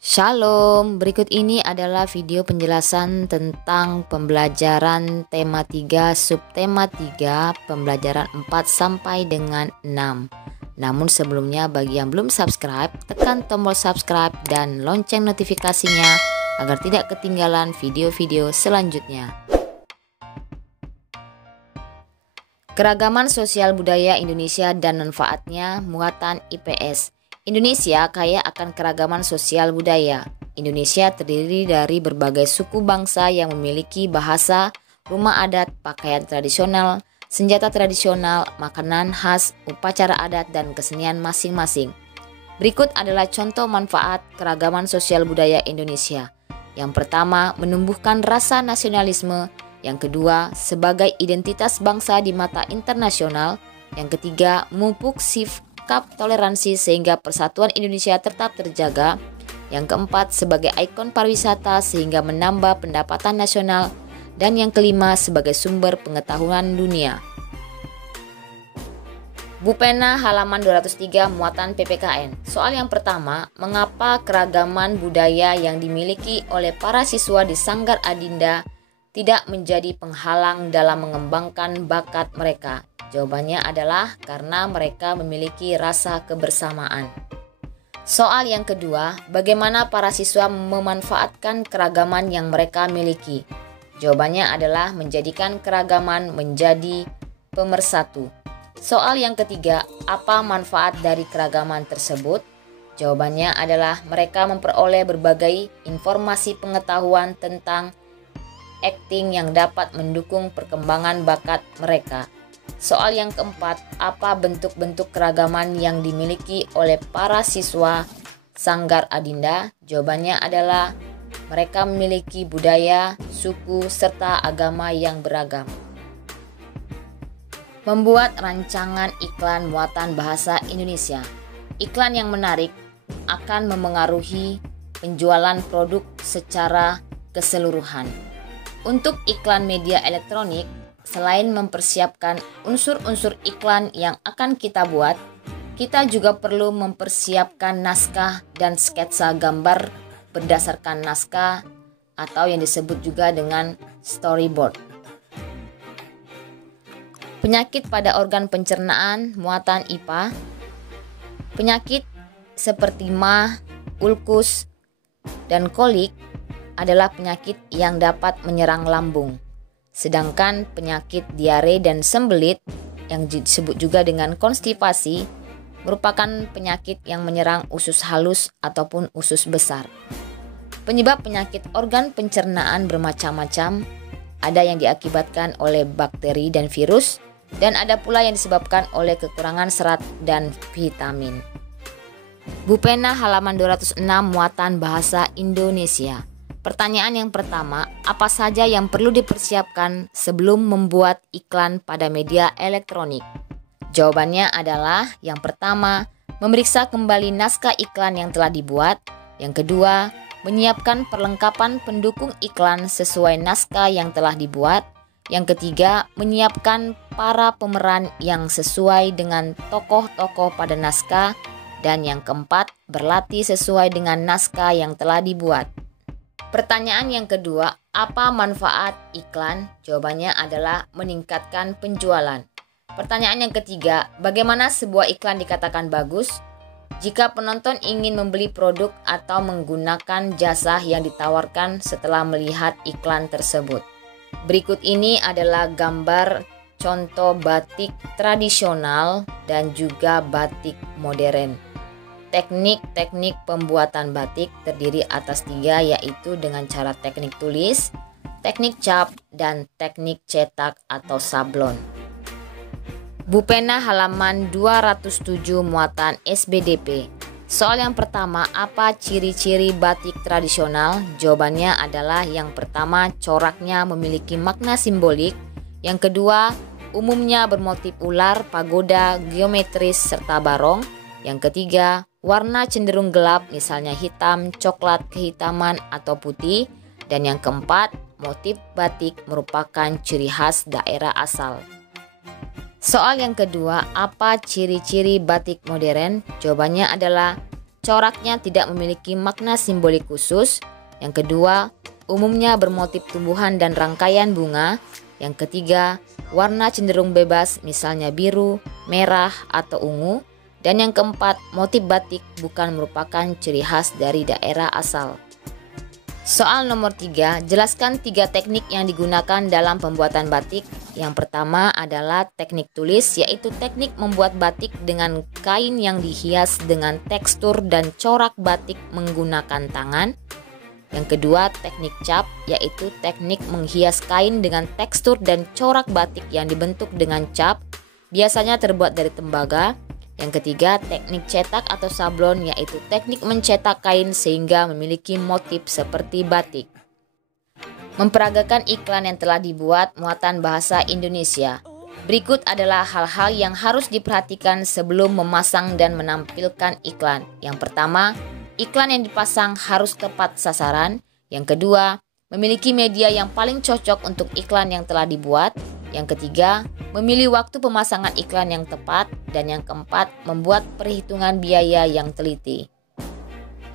Shalom, berikut ini adalah video penjelasan tentang pembelajaran tema 3, subtema 3, pembelajaran 4 sampai dengan 6. Namun sebelumnya bagi yang belum subscribe, tekan tombol subscribe dan lonceng notifikasinya agar tidak ketinggalan video-video selanjutnya. Keragaman sosial budaya Indonesia dan manfaatnya, muatan IPS. Indonesia kaya akan keragaman sosial budaya. Indonesia terdiri dari berbagai suku bangsa yang memiliki bahasa, rumah adat, pakaian tradisional, senjata tradisional, makanan khas, upacara adat, dan kesenian masing-masing. Berikut adalah contoh manfaat keragaman sosial budaya Indonesia. Yang pertama, menumbuhkan rasa nasionalisme. Yang kedua, sebagai identitas bangsa di mata internasional. Yang ketiga, memupuk sikap toleransi sehingga persatuan Indonesia tetap terjaga. Yang keempat, sebagai ikon pariwisata sehingga menambah pendapatan nasional. Dan yang kelima, sebagai sumber pengetahuan dunia. Bupena halaman 203 muatan PPKN. Soal yang pertama, mengapa keragaman budaya yang dimiliki oleh para siswa di Sanggar Adinda tidak menjadi penghalang dalam mengembangkan bakat mereka? Jawabannya adalah karena mereka memiliki rasa kebersamaan. Soal yang kedua, bagaimana para siswa memanfaatkan keragaman yang mereka miliki? Jawabannya adalah menjadikan keragaman menjadi pemersatu. Soal yang ketiga, apa manfaat dari keragaman tersebut? Jawabannya adalah mereka memperoleh berbagai informasi pengetahuan tentang acting yang dapat mendukung perkembangan bakat mereka. Soal yang keempat, apa bentuk-bentuk keragaman yang dimiliki oleh para siswa Sanggar Adinda? Jawabannya adalah mereka memiliki budaya, suku, serta agama yang beragam. Membuat rancangan iklan muatan bahasa Indonesia. Iklan yang menarik akan memengaruhi penjualan produk secara keseluruhan. Untuk iklan media elektronik, selain mempersiapkan unsur-unsur iklan yang akan kita buat, kita juga perlu mempersiapkan naskah dan sketsa gambar berdasarkan naskah atau yang disebut juga dengan storyboard. Penyakit pada organ pencernaan, muatan IPA. Penyakit seperti MAH, ulkus, dan kolik adalah penyakit yang dapat menyerang lambung. Sedangkan penyakit diare dan sembelit yang disebut juga dengan konstipasi merupakan penyakit yang menyerang usus halus ataupun usus besar. Penyebab penyakit organ pencernaan bermacam-macam, ada yang diakibatkan oleh bakteri dan virus, dan ada pula yang disebabkan oleh kekurangan serat dan vitamin. Bupena halaman 206 muatan bahasa Indonesia. Pertanyaan yang pertama, apa saja yang perlu dipersiapkan sebelum membuat iklan pada media elektronik? Jawabannya adalah yang pertama, memeriksa kembali naskah iklan yang telah dibuat. Yang kedua, menyiapkan perlengkapan pendukung iklan sesuai naskah yang telah dibuat. Yang ketiga, menyiapkan para pemeran yang sesuai dengan tokoh-tokoh pada naskah. Dan yang keempat, berlatih sesuai dengan naskah yang telah dibuat. Pertanyaan yang kedua, apa manfaat iklan? Jawabannya adalah meningkatkan penjualan. Pertanyaan yang ketiga, bagaimana sebuah iklan dikatakan bagus? Jika penonton ingin membeli produk atau menggunakan jasa yang ditawarkan setelah melihat iklan tersebut. Berikut ini adalah gambar contoh batik tradisional dan juga batik modern. Teknik-teknik pembuatan batik terdiri atas 3, yaitu dengan cara teknik tulis, teknik cap, dan teknik cetak atau sablon. Bupena halaman 207 muatan SBDP. Soal yang pertama, apa ciri-ciri batik tradisional? Jawabannya adalah yang pertama, coraknya memiliki makna simbolik. Yang kedua, umumnya bermotif ular, pagoda, geometris, serta barong. Yang ketiga, warna cenderung gelap, misalnya hitam, coklat, kehitaman, atau putih. Dan yang keempat, motif batik merupakan ciri khas daerah asal. Soal yang kedua, apa ciri-ciri batik modern? Jawabannya adalah coraknya tidak memiliki makna simbolik khusus. Yang kedua, umumnya bermotif tumbuhan dan rangkaian bunga. Yang ketiga, warna cenderung bebas, misalnya biru, merah, atau ungu. Dan yang keempat, motif batik bukan merupakan ciri khas dari daerah asal. Soal nomor 3, jelaskan 3 teknik yang digunakan dalam pembuatan batik. Yang pertama adalah teknik tulis, yaitu teknik membuat batik dengan kain yang dihias dengan tekstur dan corak batik menggunakan tangan. Yang kedua, teknik cap, yaitu teknik menghias kain dengan tekstur dan corak batik yang dibentuk dengan cap, biasanya terbuat dari tembaga. Yang ketiga, teknik cetak atau sablon, yaitu teknik mencetak kain sehingga memiliki motif seperti batik. Memperagakan iklan yang telah dibuat muatan bahasa Indonesia. Berikut adalah hal-hal yang harus diperhatikan sebelum memasang dan menampilkan iklan. Yang pertama, iklan yang dipasang harus tepat sasaran. Yang kedua, memiliki media yang paling cocok untuk iklan yang telah dibuat. Yang ketiga, memilih waktu pemasangan iklan yang tepat. Dan yang keempat, membuat perhitungan biaya yang teliti.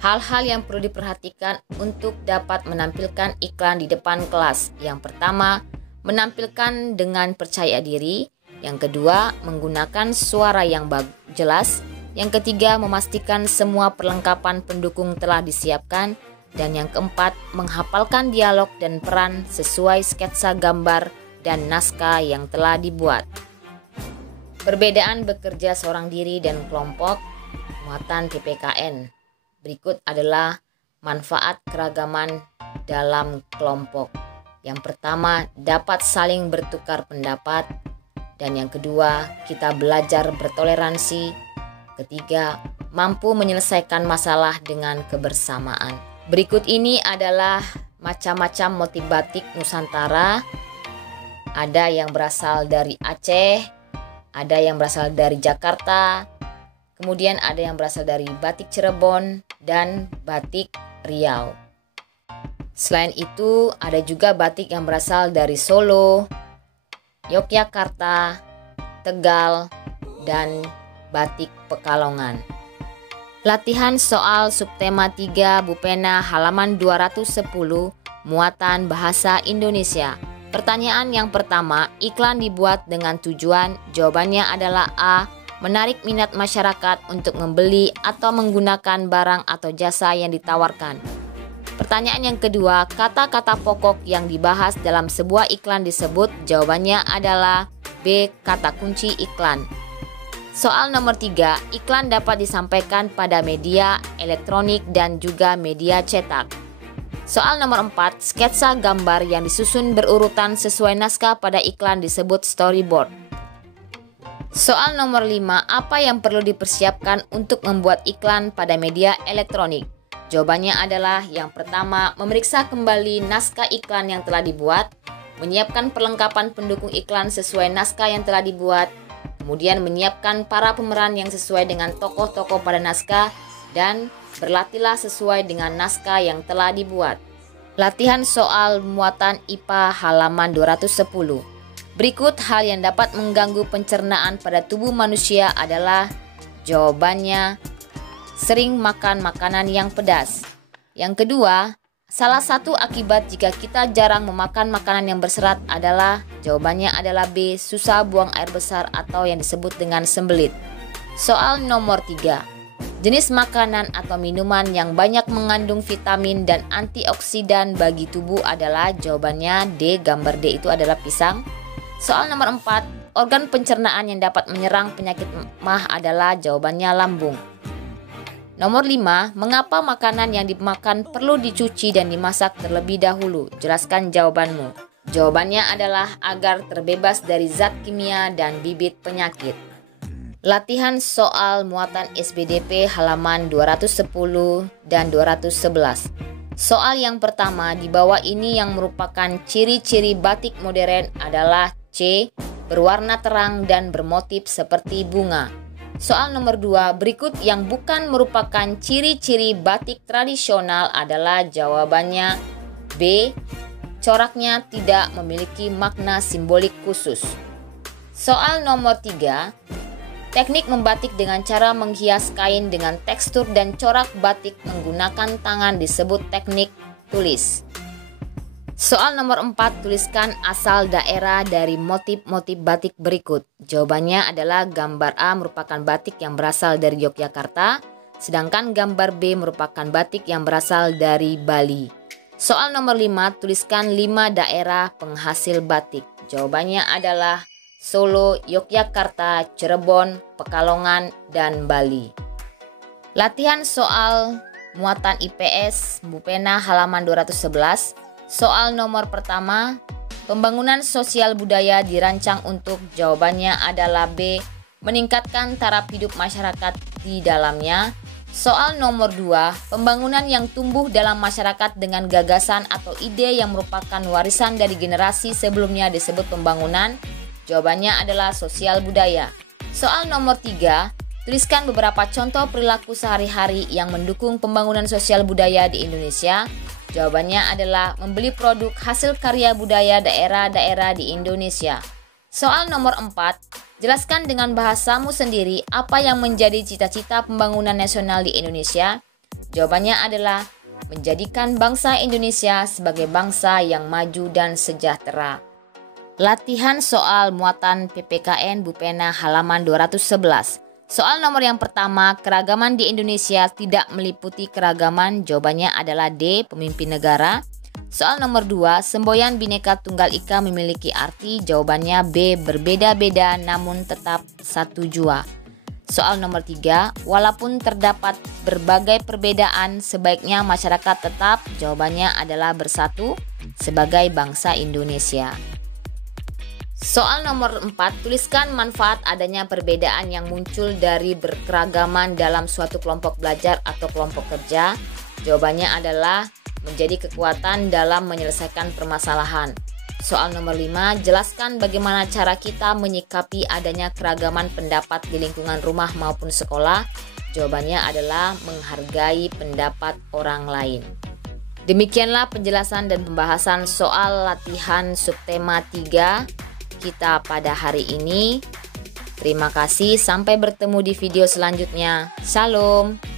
Hal-hal yang perlu diperhatikan untuk dapat menampilkan iklan di depan kelas. Yang pertama, menampilkan dengan percaya diri. Yang kedua, menggunakan suara yang jelas. Yang ketiga, memastikan semua perlengkapan pendukung telah disiapkan. Dan yang keempat, menghafalkan dialog dan peran sesuai sketsa gambar dan naskah yang telah dibuat. Perbedaan bekerja seorang diri dan kelompok, muatan PPKN. Berikut adalah manfaat keragaman dalam kelompok. Yang pertama, dapat saling bertukar pendapat. Dan yang kedua, kita belajar bertoleransi. Ketiga, mampu menyelesaikan masalah dengan kebersamaan. Berikut ini adalah macam-macam motif batik Nusantara. Ada yang berasal dari Aceh, ada yang berasal dari Jakarta, kemudian ada yang berasal dari batik Cirebon dan batik Riau. Selain itu, ada juga batik yang berasal dari Solo, Yogyakarta, Tegal, dan batik Pekalongan. Latihan soal subtema 3 Bupena halaman 210, muatan bahasa Indonesia. Pertanyaan yang pertama, iklan dibuat dengan tujuan. Jawabannya adalah A. Menarik minat masyarakat untuk membeli atau menggunakan barang atau jasa yang ditawarkan. Pertanyaan yang kedua, kata-kata pokok yang dibahas dalam sebuah iklan disebut. Jawabannya adalah B. Kata kunci iklan. Soal nomor 3, iklan dapat disampaikan pada media elektronik dan juga media cetak. Soal nomor 4, sketsa gambar yang disusun berurutan sesuai naskah pada iklan disebut storyboard. Soal nomor 5, apa yang perlu dipersiapkan untuk membuat iklan pada media elektronik? Jawabannya adalah yang pertama, memeriksa kembali naskah iklan yang telah dibuat, menyiapkan perlengkapan pendukung iklan sesuai naskah yang telah dibuat, kemudian menyiapkan para pemeran yang sesuai dengan tokoh-tokoh pada naskah, dan berlatihlah sesuai dengan naskah yang telah dibuat. Latihan soal muatan IPA halaman 210. Berikut hal yang dapat mengganggu pencernaan pada tubuh manusia adalah jawabannya sering makan makanan yang pedas. Yang kedua, salah satu akibat jika kita jarang memakan makanan yang berserat adalah jawabannya adalah B. Susah buang air besar atau yang disebut dengan sembelit. Soal nomor 3. Jenis makanan atau minuman yang banyak mengandung vitamin dan antioksidan bagi tubuh adalah jawabannya D. Gambar D itu adalah pisang. Soal nomor 4. Organ pencernaan yang dapat menyerang penyakit mah adalah jawabannya lambung. Nomor 5. Mengapa makanan yang dimakan perlu dicuci dan dimasak terlebih dahulu? Jelaskan jawabanmu. Jawabannya adalah agar terbebas dari zat kimia dan bibit penyakit. Latihan soal muatan SBDP halaman 210 dan 211. Soal yang pertama, di bawah ini yang merupakan ciri-ciri batik modern adalah C. Berwarna terang dan bermotif seperti bunga. Soal nomor 2, berikut yang bukan merupakan ciri-ciri batik tradisional adalah jawabannya B. Coraknya tidak memiliki makna simbolik khusus. Soal nomor 3, Teknik membatik dengan cara menghias kain dengan tekstur dan corak batik menggunakan tangan disebut teknik tulis. Soal nomor 4, tuliskan asal daerah dari motif-motif batik berikut. Jawabannya adalah gambar A merupakan batik yang berasal dari Yogyakarta, sedangkan gambar B merupakan batik yang berasal dari Bali. Soal nomor 5, tuliskan 5 daerah penghasil batik. Jawabannya adalah Solo, Yogyakarta, Cirebon, Pekalongan, dan Bali. Latihan soal muatan IPS, buku pena halaman 211. Soal nomor pertama, pembangunan sosial budaya dirancang untuk, jawabannya adalah B, meningkatkan taraf hidup masyarakat di dalamnya. Soal nomor 2, pembangunan yang tumbuh dalam masyarakat dengan gagasan atau ide yang merupakan warisan dari generasi sebelumnya disebut pembangunan. Jawabannya adalah sosial budaya. Soal nomor 3, tuliskan beberapa contoh perilaku sehari-hari yang mendukung pembangunan sosial budaya di Indonesia. Jawabannya adalah membeli produk hasil karya budaya daerah-daerah di Indonesia. Soal nomor 4, jelaskan dengan bahasamu sendiri apa yang menjadi cita-cita pembangunan nasional di Indonesia. Jawabannya adalah menjadikan bangsa Indonesia sebagai bangsa yang maju dan sejahtera. Latihan soal muatan PPKN buku pena halaman 211. Soal nomor yang pertama, keragaman di Indonesia tidak meliputi keragaman. Jawabannya adalah D, pemimpin negara. Soal nomor 2, semboyan Bhinneka Tunggal Ika memiliki arti. Jawabannya B, berbeda-beda namun tetap satu jua. Soal nomor 3, walaupun terdapat berbagai perbedaan, sebaiknya masyarakat tetap. Jawabannya adalah bersatu sebagai bangsa Indonesia. Soal nomor 4, tuliskan manfaat adanya perbedaan yang muncul dari berkeragaman dalam suatu kelompok belajar atau kelompok kerja. Jawabannya adalah menjadi kekuatan dalam menyelesaikan permasalahan. Soal nomor 5, jelaskan bagaimana cara kita menyikapi adanya keragaman pendapat di lingkungan rumah maupun sekolah. Jawabannya adalah menghargai pendapat orang lain. Demikianlah penjelasan dan pembahasan soal latihan subtema 3 kita pada hari ini. Terima kasih, sampai bertemu di video selanjutnya. Shalom.